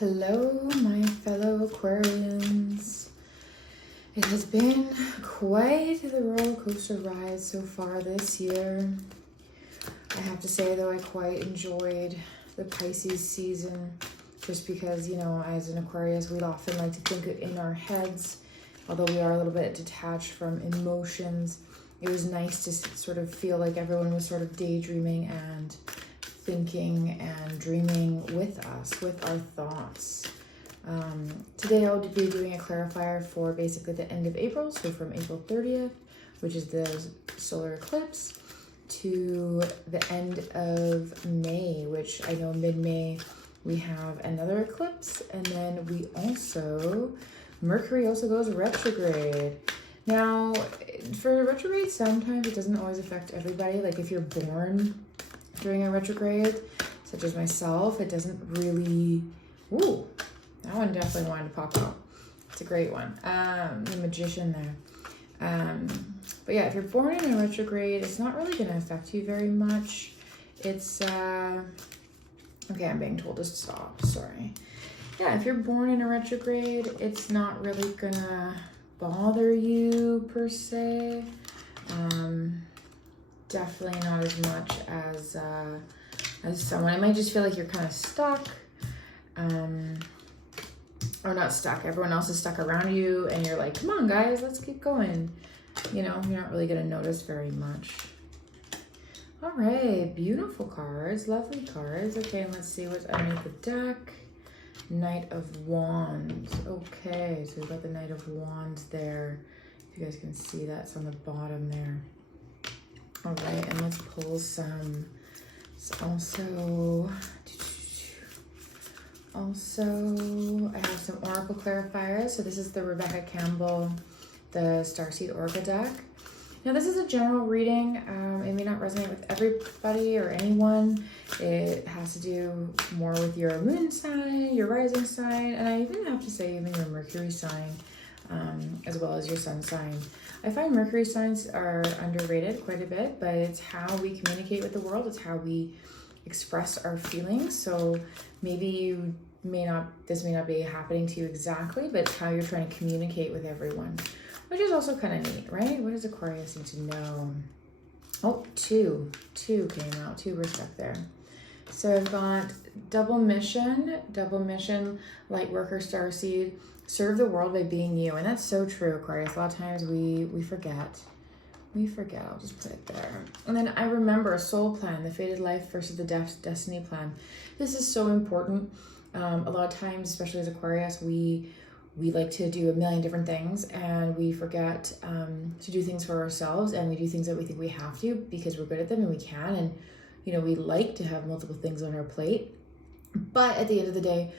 Hello, my fellow Aquarians. It has been quite the roller coaster ride so far this year. I have to say, though, I quite enjoyed the Pisces season just because, you know, as an Aquarius, we often like to think it in our heads, although we are a little bit detached from emotions. It was nice to sort of feel like everyone was sort of daydreaming and thinking and dreaming with us, with our thoughts. Today I'll be doing a clarifier for basically the end of April, so from April 30th, which is the solar eclipse, to the end of May, which I know mid-May we have another eclipse, and then we also, Mercury also goes retrograde. Now, for retrograde, sometimes it doesn't always affect everybody. Like if you're born during a retrograde, such as myself, it doesn't really, ooh, that one definitely wanted to pop out. It's a great one. The Magician there. But yeah, if you're born in a retrograde, it's not really going to affect you very much. It's, okay, I'm being told to stop, sorry. Yeah, if you're born in a retrograde, it's not really gonna bother you per se. Definitely not as much as someone. It might just feel like you're kind of stuck, or not stuck. Everyone else is stuck around you, and you're like, "Come on, guys, let's keep going." You know, you're not really gonna notice very much. All right, beautiful cards, lovely cards. Okay, and let's see what's underneath the deck. Knight of Wands. Okay, so we've got the Knight of Wands there. If you guys can see that, it's on the bottom there. All right, and let's pull some. Also, I have some Oracle clarifiers. So this is the Rebecca Campbell, the Starseed Oracle deck. Now this is a general reading. It may not resonate with everybody or anyone. It has to do more with your moon sign, your rising sign, and I even have to say even your Mercury sign, as well as your sun sign. I find Mercury signs are underrated quite a bit, but it's how we communicate with the world. It's how we express our feelings. So maybe this may not be happening to you exactly, but it's how you're trying to communicate with everyone, which is also kind of neat, right? What does Aquarius need to know? Oh, two came out, two were stuck there. So I've got double mission, light worker, starseed, serve the world by being you. And that's so true, Aquarius. A lot of times we forget. I'll just put it there. And then I remember a soul plan, the fated life versus the destiny plan. This is so important. A lot of times, especially as Aquarius, we like to do a million different things, and we forget to do things for ourselves, and we do things that we think we have to because we're good at them and we can, and you know, we like to have multiple things on our plate. But at the end of the day,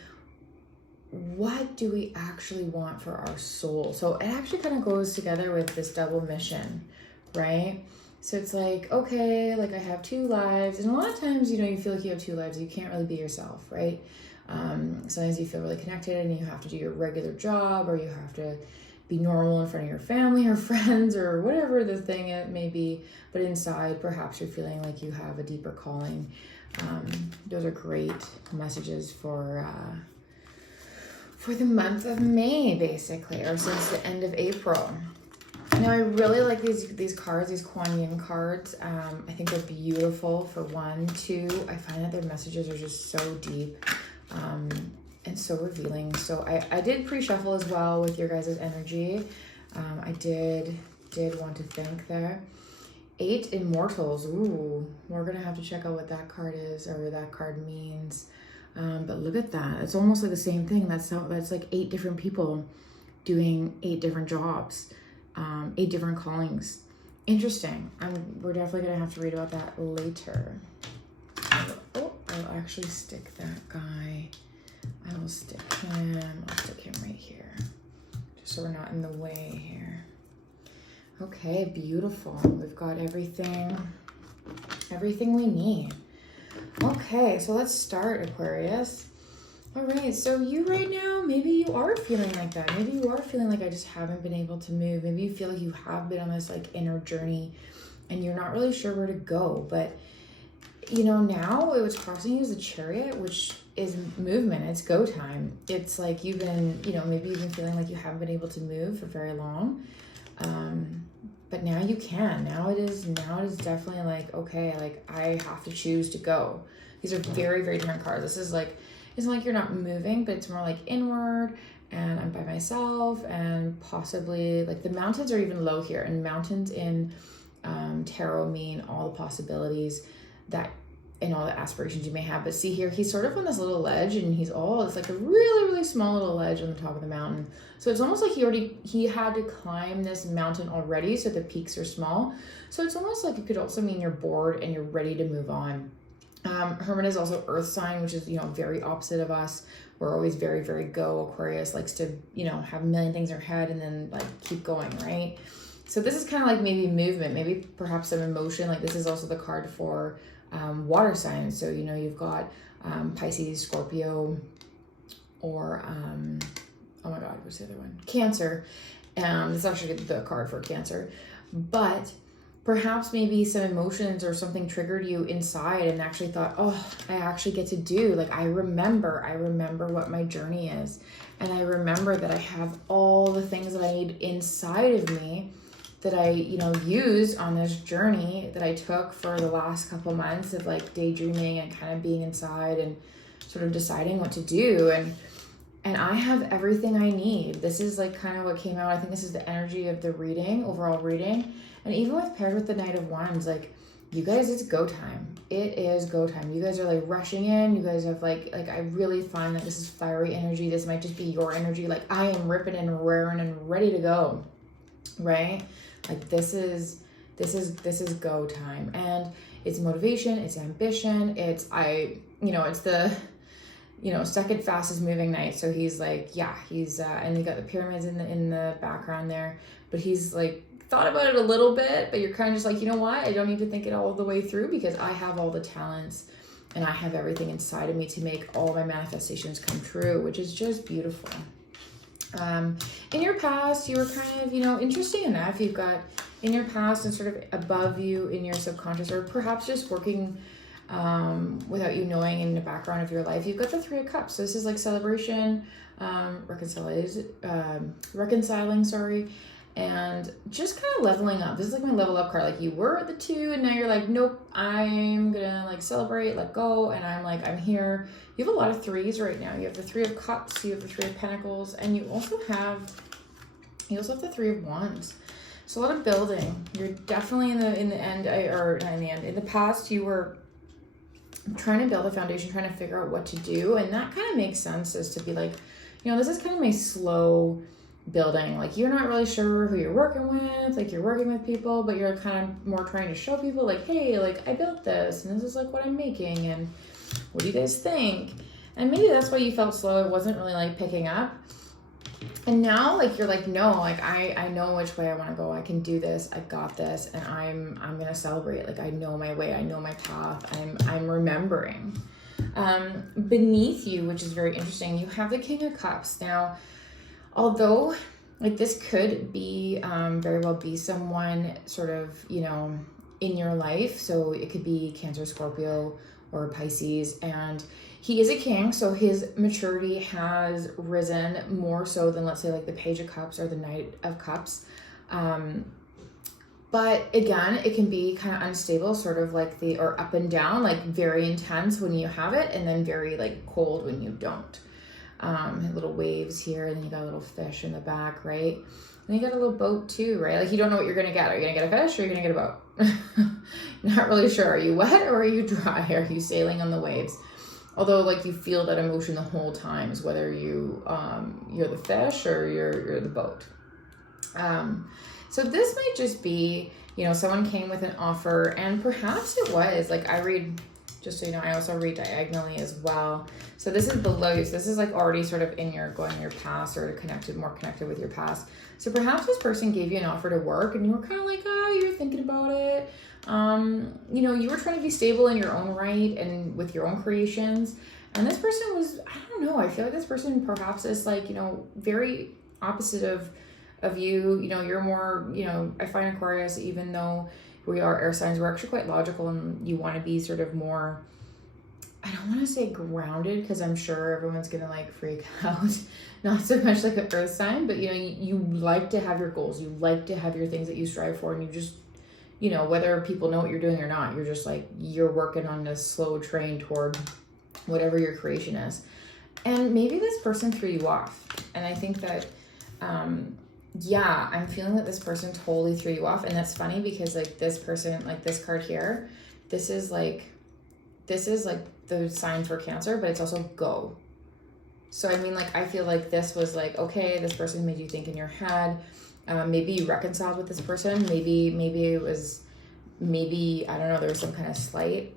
what do we actually want for our soul? So it actually kind of goes together with this double mission, right? So it's like, okay, like I have two lives, and a lot of times, you know, you feel like you have two lives, you can't really be yourself, right? Sometimes you feel really connected and you have to do your regular job, or you have to be normal in front of your family or friends or whatever the thing it may be, but inside perhaps you're feeling like you have a deeper calling. Those are great messages for the month of May, basically, or since the end of April. Now I really like these cards, these Kuan cards. I think they're beautiful for one. Two, I find that their messages are just so deep. And so revealing. So I did pre-shuffle as well with your guys' energy. I did want to thank there. 8 Immortals. Ooh, we're gonna have to check out what that card is or what that card means. But look at that. It's almost like the same thing. That's like 8 different people doing 8 different jobs, 8 different callings. Interesting. We're definitely gonna have to read about that later. Oh, I'll actually stick that guy. I will stick him. I'll stick him right here, just so we're not in the way here. Okay, beautiful. We've got everything we need. Okay, so let's start, Aquarius. All right, so you right now, maybe you are feeling like that. Maybe you are feeling like I just haven't been able to move. Maybe you feel like you have been on this like inner journey and you're not really sure where to go, but you know, now what's crossing you is the Chariot, which is movement. It's go time. It's like you've been, you know, maybe you've been feeling like you haven't been able to move for very long. But now you can. Now it is definitely like, okay, like I have to choose to go. These are very, very different cards. This is like, it's not like you're not moving, but it's more like inward, and I'm by myself, and possibly like the mountains are even low here, and mountains in tarot mean all the possibilities that and all the aspirations you may have. But see here, he's sort of on this little ledge, and it's like a really, really small little ledge on the top of the mountain. So it's almost like he had to climb this mountain already, so the peaks are small. So it's almost like it could also mean you're bored and you're ready to move on. Hermit is also earth sign, which is, you know, very opposite of us. We're always very, very go. Aquarius likes to, you know, have a million things in her head and then like keep going, right? So this is kind of like maybe movement, maybe perhaps some emotion. Like this is also the card for water signs. So, you know, you've got Pisces, Scorpio, or oh my God, what's the other one? Cancer. This is actually the card for Cancer. But perhaps maybe some emotions or something triggered you inside and actually thought, oh, I actually get to do, like, I remember what my journey is. And I remember that I have all the things that I need inside of me that I, you know, used on this journey that I took for the last couple months of like daydreaming and kind of being inside and sort of deciding what to do. And I have everything I need. This is like kind of what came out. I think this is the energy of the reading, overall reading. And even with paired with the Knight of Wands, like, you guys, it's go time. It is go time. You guys are like rushing in. You guys have like I really find that this is fiery energy. This might just be your energy. Like, I am ripping and raring and ready to go, right? Like this is go time. And it's motivation, it's ambition, it's the, you know, second fastest moving knight. So he's like, yeah, he's and you got the pyramids in the background there, but he's like thought about it a little bit, but you're kind of just like, you know what, I don't need to think it all the way through because I have all the talents and I have everything inside of me to make all my manifestations come true, which is just beautiful. In your past, you were kind of, you know, interesting enough, you've got in your past and sort of above you in your subconscious, or perhaps just working without you knowing in the background of your life, you've got the Three of Cups. So this is like celebration, reconciling, and just kind of leveling up. This is like my level up card. Like you were at the 2 and now you're like, nope, I'm gonna like celebrate, let go. And I'm like, I'm here. You have a lot of 3s right now. You have the 3 of Cups, you have the 3 of Pentacles, and you also have the 3 of Wands. So a lot of building. You're definitely in the past, you were trying to build a foundation, trying to figure out what to do. And that kind of makes sense, as to be like, you know, this is kind of a slow building. Like you're not really sure who you're working with, like you're working with people, but you're kind of more trying to show people like, hey, like I built this and this is like what I'm making and what do you guys think? And maybe that's why you felt slow. It wasn't really like picking up. And now like you're like, no, like I know which way I want to go. I can do this. I've got this, and I'm gonna celebrate. Like I know my way, I know my path. I'm remembering. Beneath you, which is very interesting, you have the King of Cups. Now, although like this could be very well be someone sort of, you know, in your life. So it could be Cancer, Scorpio, or Pisces, and he is a king, so his maturity has risen more so than, let's say, like the Page of Cups or the Knight of Cups. But again, it can be kind of unstable, sort of like or up and down, like very intense when you have it, and then very like cold when you don't. Little waves here, and then you got a little fish in the back, right? And you got a little boat too, right? Like you don't know what you're gonna get. Are you gonna get a fish or are you gonna get a boat? Not really sure. Are you wet or are you dry? Are you sailing on the waves? Although like you feel that emotion the whole time, is whether you're the fish or you're the boat. So this might just be, you know, someone came with an offer, and perhaps it was like, I read, just so you know, I also read diagonally as well. So this is below you. So this is like already sort of in your past, or more connected with your past. So perhaps this person gave you an offer to work and you were kind of like, oh, you were thinking about it. You know, you were trying to be stable in your own right and with your own creations. And this person was, I don't know, I feel like this person perhaps is like, you know, very opposite of you. You know, you're more, you know, I find Aquarius, even though we are air signs, we're actually quite logical, and you want to be sort of more, I don't want to say grounded, because I'm sure everyone's gonna like freak out. Not so much like an earth sign, but you know, you like to have your goals, you like to have your things that you strive for, and you just, you know, whether people know what you're doing or not, you're just like, you're working on this slow train toward whatever your creation is. And maybe this person threw you off. And I think that, yeah, I'm feeling that this person totally threw you off. And that's funny because like this person, like this card here, this is like the sign for Cancer, but it's also go. So, I mean, like, I feel like this was like, okay, this person made you think in your head. Maybe you reconciled with this person. Maybe it was, I don't know, there was some kind of slight.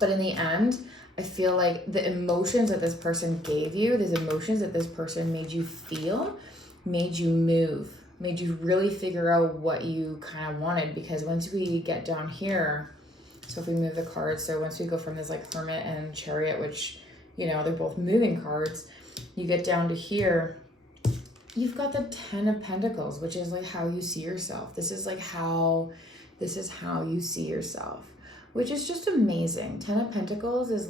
But in the end, I feel like the emotions that this person gave you, these emotions that this person made you feel, made you move, made you really figure out what you kind of wanted. Because once we get down here, so if we move the cards, so once we go from this like Hermit and Chariot, which, you know, they're both moving cards, you get down to here, you've got the 10 of Pentacles, which is like how you see yourself. This is how you see yourself, which is just amazing. 10 of Pentacles is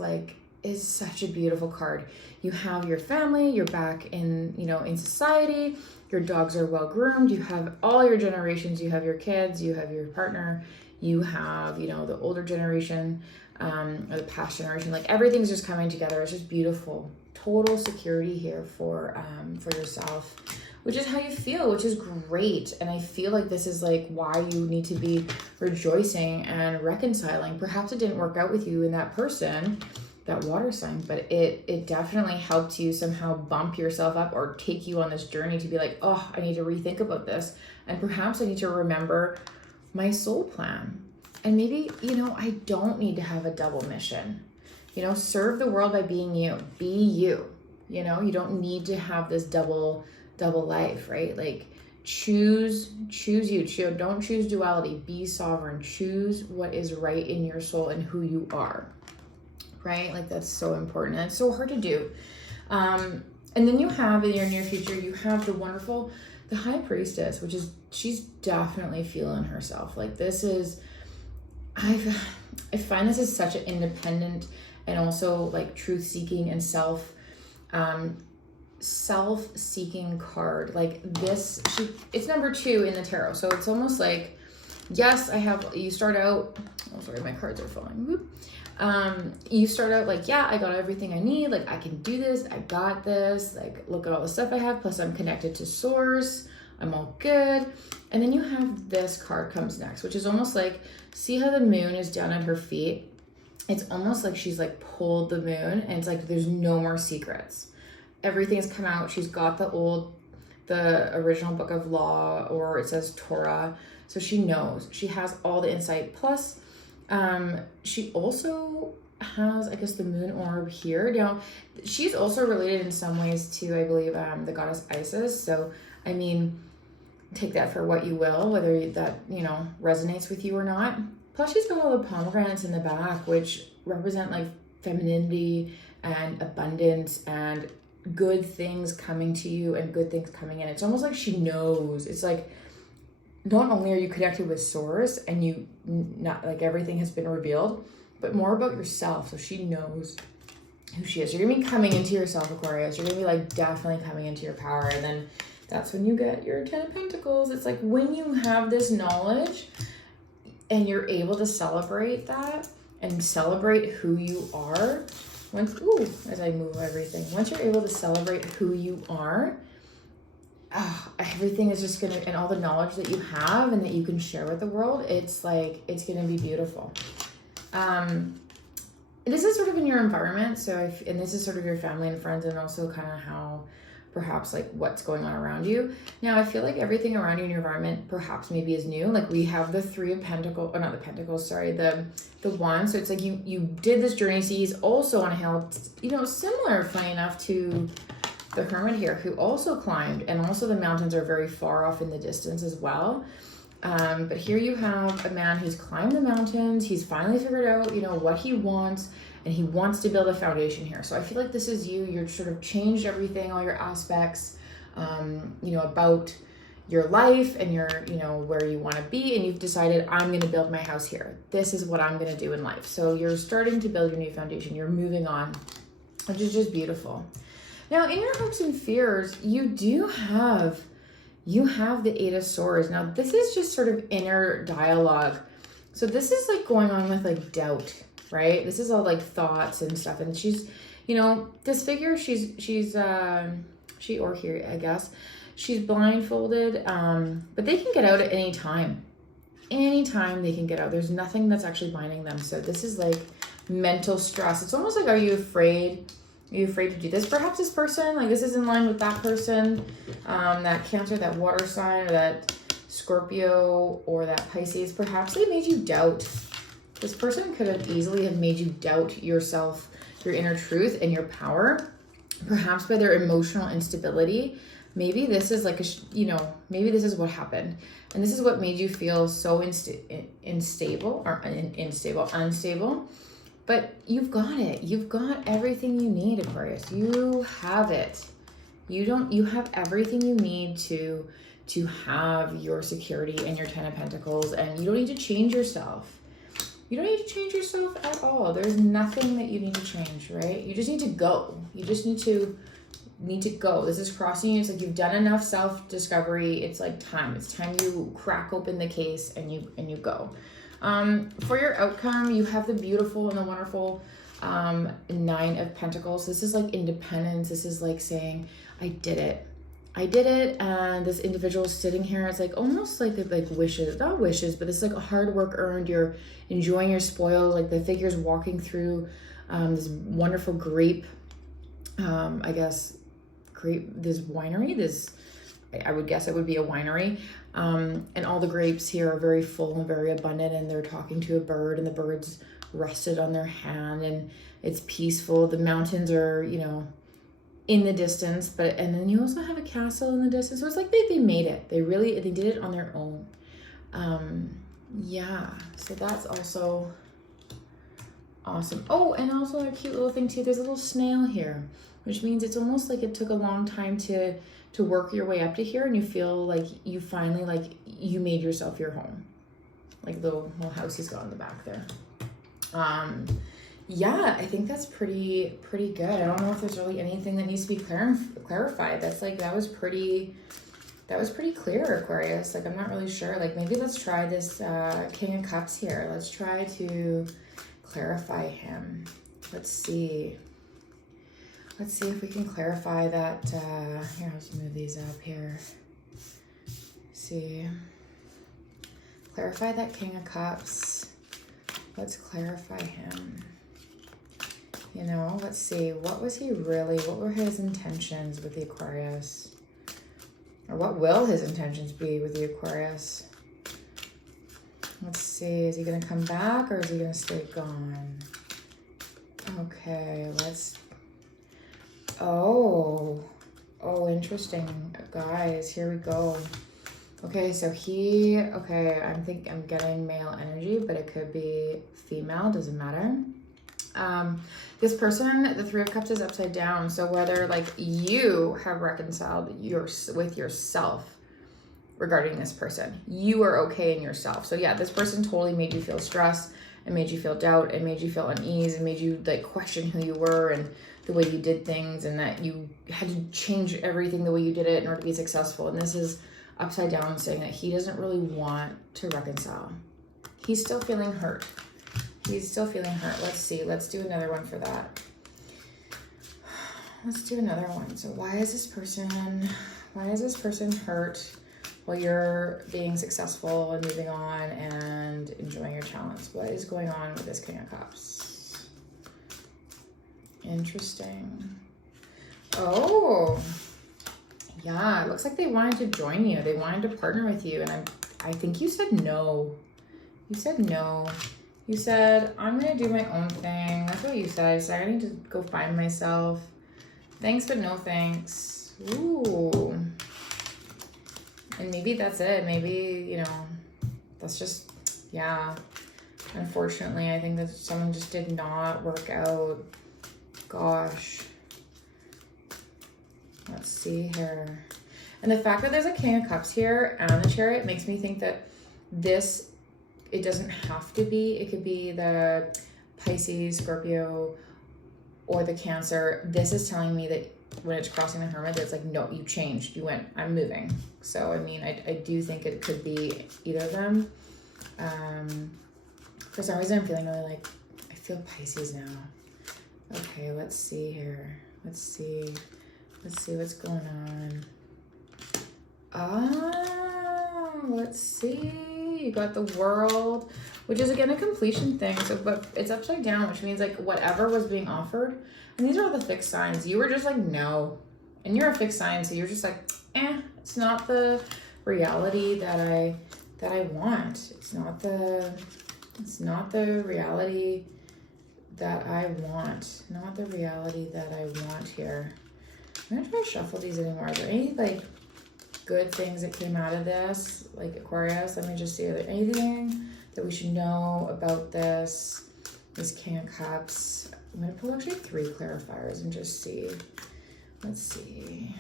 such a beautiful card. You have your family, you're back in, you know, in society, your dogs are well groomed, you have all your generations, you have your kids, you have your partner, you have, you know, the older generation, or the past generation, like everything's just coming together. It's just beautiful. Total security here for yourself, which is how you feel, which is great. And I feel like this is like why you need to be rejoicing and reconciling. Perhaps it didn't work out with you and that person, that water sign, but it definitely helped you somehow bump yourself up or take you on this journey to be like, oh, I need to rethink about this. And perhaps I need to remember my soul plan. And maybe, you know, I don't need to have a double mission. You know, serve the world by being you. Be you. You know, you don't need to have this double life, right? Like choose you. Don't choose duality. Be sovereign. Choose what is right in your soul and who you are, right? Like that's so important. And it's so hard to do. And then you have in your near future, you have the High Priestess, which is, she's definitely feeling herself. Like this is, I find this is such an independent and also like truth-seeking and self-seeking card. Like this, it's number 2 in the tarot. So it's almost like, yes, you start out, oh sorry, my cards are falling. Whoop. You start out like, yeah, I got everything I need. Like I can do this. I got this. Like look at all the stuff I have. Plus I'm connected to source. I'm all good. And then you have this card comes next, which is almost like, see how the moon is down at her feet? It's almost like she's like pulled the moon and it's like, there's no more secrets. Everything's come out. She's got the original book of law, or it says Torah. So she knows, she has all the insight. Plus, she also has, I guess, the moon orb here. Now, she's also related in some ways to, I believe, the goddess Isis. So, I mean, take that for what you will, whether that, you know, resonates with you or not. Plus, she's got all the pomegranates in the back, which represent like femininity and abundance and good things coming to you and good things coming in. It's almost like she knows. It's like, not only are you connected with source and you not like everything has been revealed, but more about yourself. So she knows who she is. You're gonna be coming into yourself, Aquarius. You're gonna be like definitely coming into your power. And then that's when you get your 10 of Pentacles. It's like when you have this knowledge and you're able to celebrate that and celebrate who you are. As I move everything. Once you're able to celebrate who you are, everything is just gonna, and all the knowledge that you have and that you can share with the world, it's like, it's gonna be beautiful. This is sort of in your environment. So and this is sort of your family and friends, and also kind of how perhaps like what's going on around you. Now, I feel like everything around you in your environment perhaps maybe is new. Like we have the 3 of Pentacles, or not the Pentacles, sorry, the Wand. So it's like you did this journey. So he's also on a hill, you know, similar, funny enough, to the Hermit here, who also climbed, and also the mountains are very far off in the distance as well. But here you have a man who's climbed the mountains. He's finally figured out, you know, what he wants, and he wants to build a foundation here. So I feel like this is you. You're sort of changed everything, all your aspects, you know, about your life and your, you know, where you want to be, and you've decided, I'm going to build my house here. This is what I'm going to do in life. So you're starting to build your new foundation. You're moving on, which is just beautiful. Now, in your hopes and fears, you have the Eight of Swords. Now, this is just sort of inner dialogue. So this is like going on with like doubt, right? This is all like thoughts and stuff. And she's, you know, this figure, she or he, I guess, she's blindfolded, but they can get out at any time. Anytime they can get out. There's nothing that's actually binding them. So this is like mental stress. It's almost like, are you afraid? Are you afraid to do this? Perhaps this person, like this is in line with that person, that Cancer, that water sign, or that Scorpio, or that Pisces. Perhaps they made you doubt. This person could have easily have made you doubt yourself, your inner truth, and your power. Perhaps by their emotional instability. Maybe this is like you know, maybe this is what happened. And this is what made you feel so unstable. But you've got it. You've got everything you need, Aquarius. You have it. You have everything you need to have your security and your Ten of Pentacles, and you don't need to change yourself. You don't need to change yourself at all. There's nothing that you need to change, right? You just need to go. You just need to go. This is crossing you. It's like you've done enough self-discovery. It's like time. It's time you crack open the case and you go. For your outcome, you have the beautiful and the wonderful Nine of Pentacles. This is like independence. This is like saying, I did it. I did it. And this individual is sitting here. It's like almost like wishes, not wishes, but it's like a hard work earned. You're enjoying your spoils. Like the figure's walking through this wonderful grape, I guess, this winery. I would guess it would be a winery. And all the grapes here are very full and very abundant, and they're talking to a bird, and the bird's rested on their hand, and it's peaceful. The mountains are, you know, in the distance, and then you also have a castle in the distance. So it's like they made it. They did it on their own. Yeah, so that's also awesome. Oh, and also a cute little thing too. There's a little snail here, which means it's almost like it took a long time to work your way up to here, and you feel like you finally, like you made yourself your home. Like the little house he's got in the back there. Yeah, I think that's pretty good. I don't know if there's really anything that needs to be clarified. That's like, that was pretty clear, Aquarius. Like, I'm not really sure. Like, maybe let's try this King of Cups here. Let's try to clarify him. Let's see if we can clarify that. Here, let's move these up here. See. Clarify that King of Cups. Let's clarify him. You know, let's see. What were his intentions with the Aquarius? Or what will his intentions be with the Aquarius? Let's see. Is he going to come back, or is he going to stay gone? Okay, let's... Oh, interesting, guys. Here we go. Okay, so I'm getting male energy, but it could be female, doesn't matter. This person, the Three of Cups, is upside down. So whether like you have reconciled with yourself regarding this person, you are okay in yourself. So yeah, this person totally made you feel stressed, and made you feel doubt, and made you feel unease, and made you like question who you were and the way you did things, and that you had to change everything the way you did it in order to be successful. And this is upside down, saying that he doesn't really want to reconcile. He's still feeling hurt. He's still feeling hurt. Let's see. Let's do another one for that. Let's do another one. So why is this person hurt while you're being successful and moving on and enjoying your talents? What is going on with this King of Cups? Interesting. Oh, yeah. It looks like they wanted to join you. They wanted to partner with you. And I think you said no. You said no. You said, I'm going to do my own thing. That's what you said. You said, I need to go find myself. Thanks, but no thanks. Ooh. And maybe that's it. Maybe, you know, that's just, yeah. Unfortunately, I think that someone just did not work out. Gosh. Let's see here. And the fact that there's a King of Cups here and the Chariot makes me think that this, it doesn't have to be. It could be the Pisces, Scorpio, or the Cancer. This is telling me that when it's crossing the Hermit, it's like, no, you changed. You went, I'm moving. So, I mean, I do think it could be either of them. For some reason, I'm feeling really like, I feel Pisces now. Okay, let's see here. Let's see what's going on. Let's see. You got the World, which is again a completion thing. So, but it's upside down, which means like whatever was being offered. And these are all the fixed signs. You were just like, no. And you're a fixed sign, so you're just like, it's not the reality that I want. It's not the reality that I want. Not the reality that I want here. I'm gonna try to shuffle these anymore. Are there any like good things that came out of this? Like Aquarius, let me just see. Are there anything that we should know about this King of Cups? I'm gonna pull actually 3 clarifiers and just see. Let's see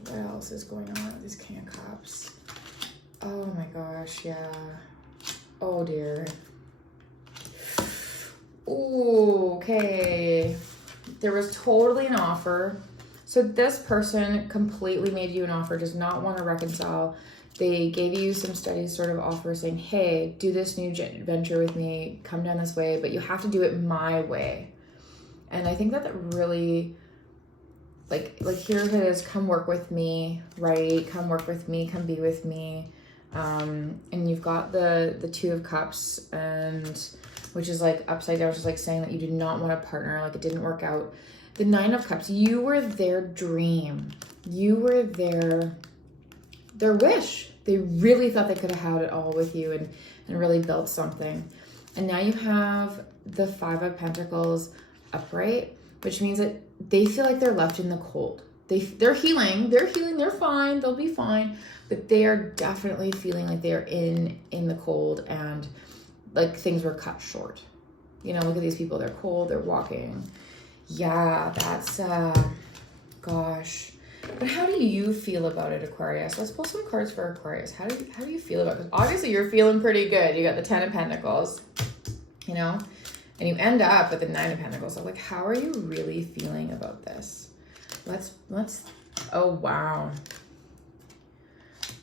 what else is going on with this King of Cups. Oh my gosh, yeah. Oh dear. Ooh, okay. There was totally an offer. So this person completely made you an offer, does not want to reconcile. They gave you some steady sort of offer saying, hey, do this new venture with me, come down this way, but you have to do it my way. And I think that really, like here it is, come work with me, right? Come work with me, come be with me. And you've got the 2 of Cups, and which is like upside down, which is like saying that you did not want a partner, like it didn't work out. The 9 of Cups, you were their dream. You were their wish. They really thought they could have had it all with you and really built something. And now you have the 5 of Pentacles upright, which means that they feel like they're left in the cold. They're healing, they're fine, they'll be fine, but they are definitely feeling like they're in the cold and like things were cut short. You know, look at these people, they're cold, they're walking. Yeah, that's, gosh. But how do you feel about it, Aquarius? Let's pull some cards for Aquarius. How do you feel about it? Because obviously you're feeling pretty good. You got the 10 of Pentacles, you know, and you end up with the 9 of Pentacles. So like, how are you really feeling about this? Let's, oh, wow.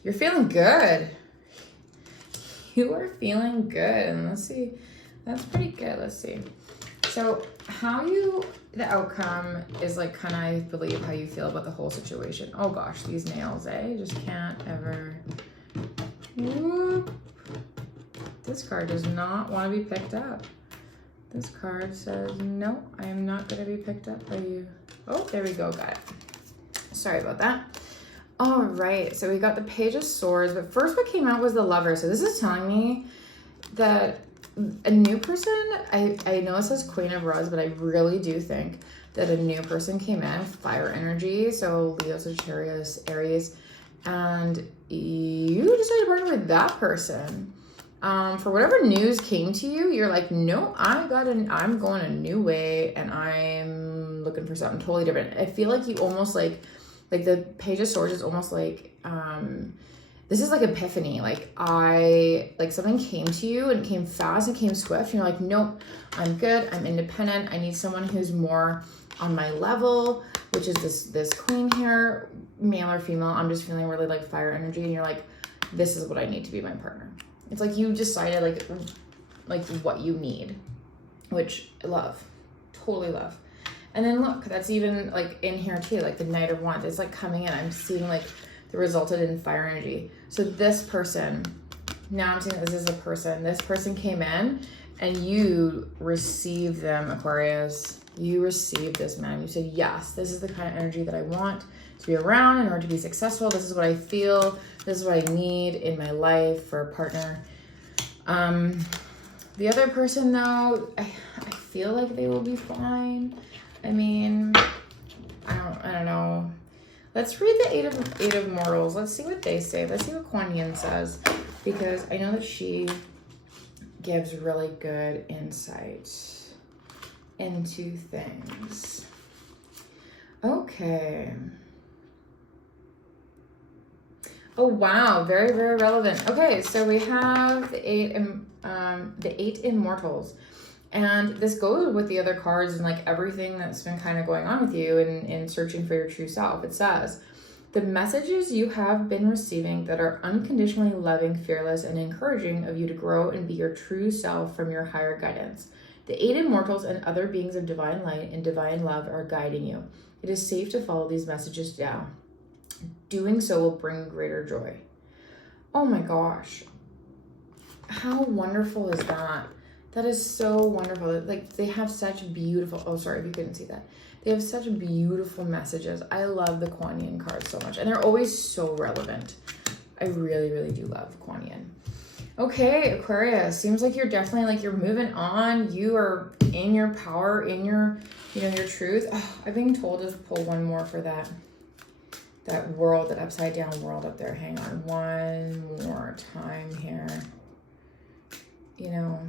You're feeling good. You are feeling good. And let's see, that's pretty good. Let's see. So the outcome is like kind of, I believe, how you feel about the whole situation. Oh gosh, these nails, just can't ever. Whoop. This card does not want to be picked up. This card says, no, I am not going to be picked up by you. Oh, there we go, got it. Sorry about that. All right, so we got the Page of Swords, but first what came out was the Lover. So this is telling me that a new person, I know it says Queen of Rods, but I really do think that a new person came in, fire energy, so Leo, Sagittarius, Aries, and you decided to partner with that person. For whatever news came to you, you're like, no, I'm going a new way, and I'm looking for something totally different. I feel like you almost like the Page of Swords is almost like, this is like epiphany. Like something came to you and came fast and came swift. And you're like, nope, I'm good. I'm independent. I need someone who's more on my level, which is this queen here, male or female. I'm just feeling really like fire energy. And you're like, this is what I need to be my partner. It's like you decided like what you need, which I love, totally love. And then look, that's even like in here too, like the Knight of Wands. It's like coming in. I'm seeing like the resulted in fire energy. So this person, now I'm seeing that this is a person. This person came in and you received them, Aquarius. You received this man. You said, yes, this is the kind of energy that I want to be around in order to be successful. This is what I feel. This is what I need in my life for a partner. The other person though, I feel like they will be fine. I mean, I don't know. Let's read the Eight of Mortals. Let's see what they say. Let's see what Kuan Yin says, because I know that she gives really good insight into things. Okay. Oh, wow. Very, very relevant. Okay, so we have the eight immortals. And this goes with the other cards and like everything that's been kind of going on with you in searching for your true self. It says, the messages you have been receiving that are unconditionally loving, fearless, and encouraging of you to grow and be your true self from your higher guidance. The eight immortals and other beings of divine light and divine love are guiding you. It is safe to follow these messages now. Doing so will bring greater joy. Oh my gosh. How wonderful is that? That is so wonderful. Like, they have such beautiful, oh, sorry if you couldn't see that. They have such beautiful messages. I love the Kuan cards so much. And they're always so relevant. I really, really do love Kuan. Okay, Aquarius. Seems like you're definitely, like, you're moving on. You are in your power, in your, you know, your truth. Oh, I've been told to pull one more for that world, that upside down world up there. Hang on one more time here. You know.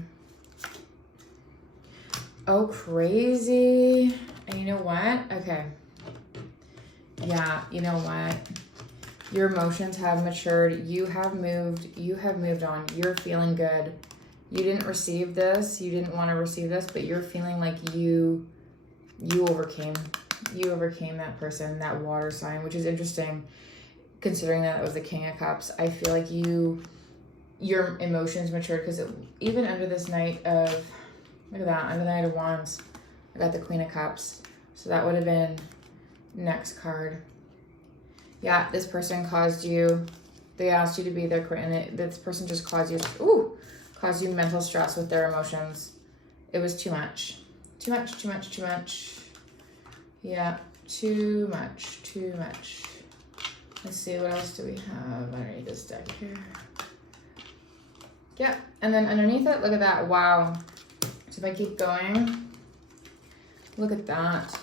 Oh, crazy. And you know what? Okay. Yeah, you know what? Your emotions have matured. You have moved on. You're feeling good. You didn't receive this. You didn't want to receive this, but you're feeling like you overcame. You overcame that person, that water sign, which is interesting considering that it was the King of Cups. I feel like your emotions matured because even under this Knight of, look at that, under the Knight of Wands, I got the Queen of Cups. So that would have been next card. Yeah, this person caused you, they asked you to be their queen, and this person just caused you mental stress with their emotions. It was too much. Too much. Yeah, too much. Let's see, what else do we have underneath this deck here? Yeah, and then underneath it, look at that. Wow. So if I keep going, look at that.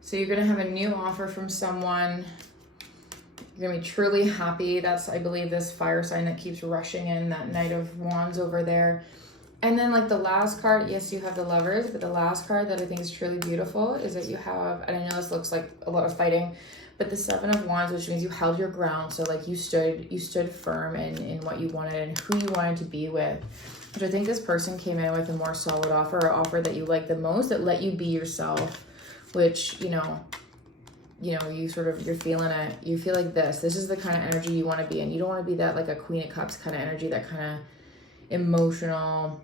So you're going to have a new offer from someone. You're going to be truly happy. That's, I believe, this fire sign that keeps rushing in, that Knight of Wands over there. And then like the last card, yes, you have the Lovers, but the last card that I think is truly beautiful is that you have, and I know this looks like a lot of fighting, but the Seven of Wands, which means you held your ground. So like you stood firm in what you wanted and who you wanted to be with, which I think this person came in with a more solid offer, or offer that you like the most, that let you be yourself, which, you know, you're feeling it. You feel like this is the kind of energy you want to be in. You don't want to be that like a Queen of Cups kind of energy, that kind of emotional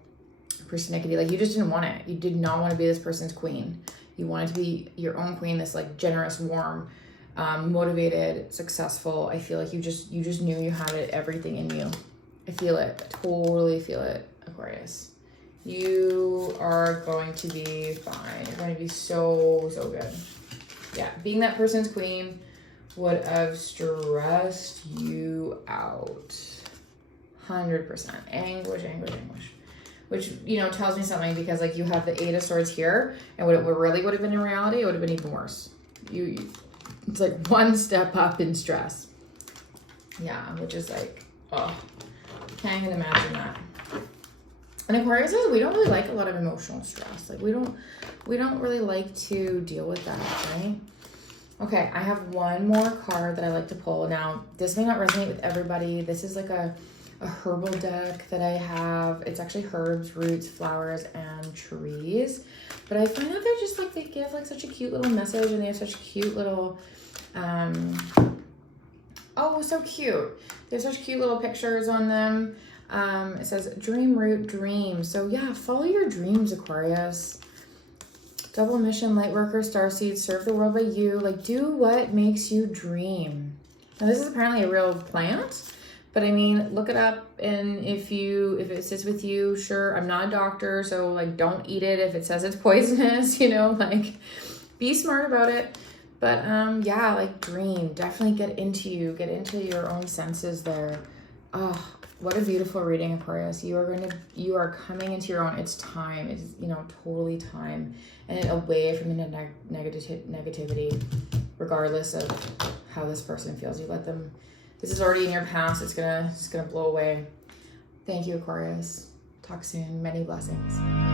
persnickety. Like, you just didn't want it. You did not want to be this person's queen. You wanted to be your own queen, this like generous, warm, motivated, successful. I feel like you just knew you had it, everything in you. I feel it. I totally feel it, Aquarius. You are going to be fine. You're going to be so good. Yeah, being that person's queen would have stressed you out. 100%. Anguish. Which, you know, tells me something, because like you have the Eight of Swords here, and what it really would have been in reality, it would have been even worse. It's like one step up in stress. Yeah, which is like, oh, can't even imagine that. And Aquarius says we don't really like a lot of emotional stress. Like we don't really like to deal with that, right? Okay, I have one more card that I like to pull. Now, this may not resonate with everybody. This is like a herbal deck that I have. It's actually herbs, roots, flowers, and trees. But I find that they're just like, they give like such a cute little message, and they have such cute little, oh, so cute. They have such cute little pictures on them. It says dream root dream. So yeah, follow your dreams, Aquarius. Double mission, light worker, starseed, serve the world by you. Like, do what makes you dream. Now, this is apparently a real plant, but I mean, look it up, and if it sits with you, sure. I'm not a doctor, so like, don't eat it if it says it's poisonous, you know, like, be smart about it. But yeah, like, dream. Definitely get into your own senses there. Oh, what a beautiful reading, Aquarius. You are coming into your own. It's time. It's, you know, totally time, and away from the negativity, regardless of how this person feels. You let them. This is already in your past. It's gonna blow away. Thank you, Aquarius. Talk soon. Many blessings.